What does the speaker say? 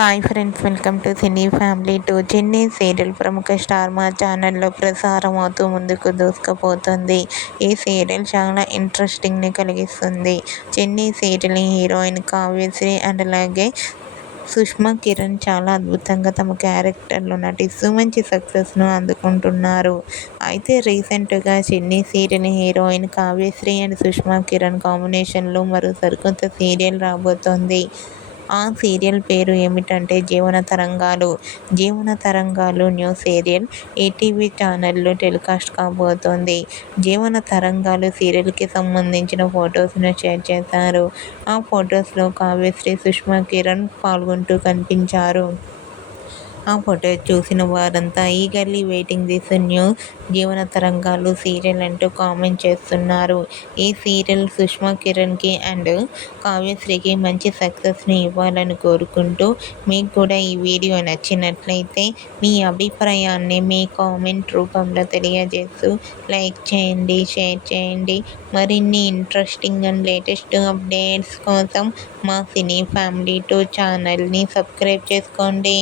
Hi friends, welcome to cine family two. Chennai serial ప్రముఖ star మా ఛానల్లో ప్రసారం అవుతూ ముందుకు దూసుకుపోతుంది. ఈ సీరియల్ చాలా ఇంట్రెస్టింగ్ని కలిగిస్తుంది. Chennai serial heroine Kavyasri and అలాగే సుష్మా కిరణ్ చాలా అద్భుతంగా తమ క్యారెక్టర్లో నటిస్తూ మంచి సక్సెస్ను అందుకుంటున్నారు. అయితే రీసెంట్గా Chennai serial heroine Kavyasri and Sushma Kiran కాంబినేషన్లో మరో సరికొత్త సీరియల్ రాబోతోంది. ఆ సీరియల్ పేరు ఏమిటంటే జీవన తరంగాలు. జీవన తరంగాలు న్యూ సీరియల్ ఈటీవీ ఛానల్లో టెలికాస్ట్ కాబోతోంది. జీవన తరంగాలు సీరియల్కి సంబంధించిన ఫొటోస్ను షేర్ చేశారు. ఆ ఫొటోస్లో కావ్యశ్రీ, సుష్మా కిరణ్ పాల్గొంటూ కనిపించారు. ఆ ఫోటో చూసిన వారంతా ఈగర్లీ వెయిటింగ్ దిస్ న్యూ జీవన తరంగాలు సీరియల్ అంటూ కామెంట్ చేస్తున్నారు. ఈ సీరియల్ సుష్మా కిరణ్కి అండ్ కావ్యశ్రీకి మంచి సక్సెస్ని ఇవ్వాలని కోరుకుంటూ, మీకు కూడా ఈ వీడియో నచ్చినట్లయితే మీ అభిప్రాయాన్ని మీ కామెంట్ రూపంలో తెలియజేస్తూ లైక్ చేయండి, షేర్ చేయండి. మరిన్ని ఇంట్రెస్టింగ్ అండ్ లేటెస్ట్ అప్డేట్స్ కోసం మా సినీ ఫ్యామిలీ 2 ఛానల్ని సబ్స్క్రైబ్ చేసుకోండి.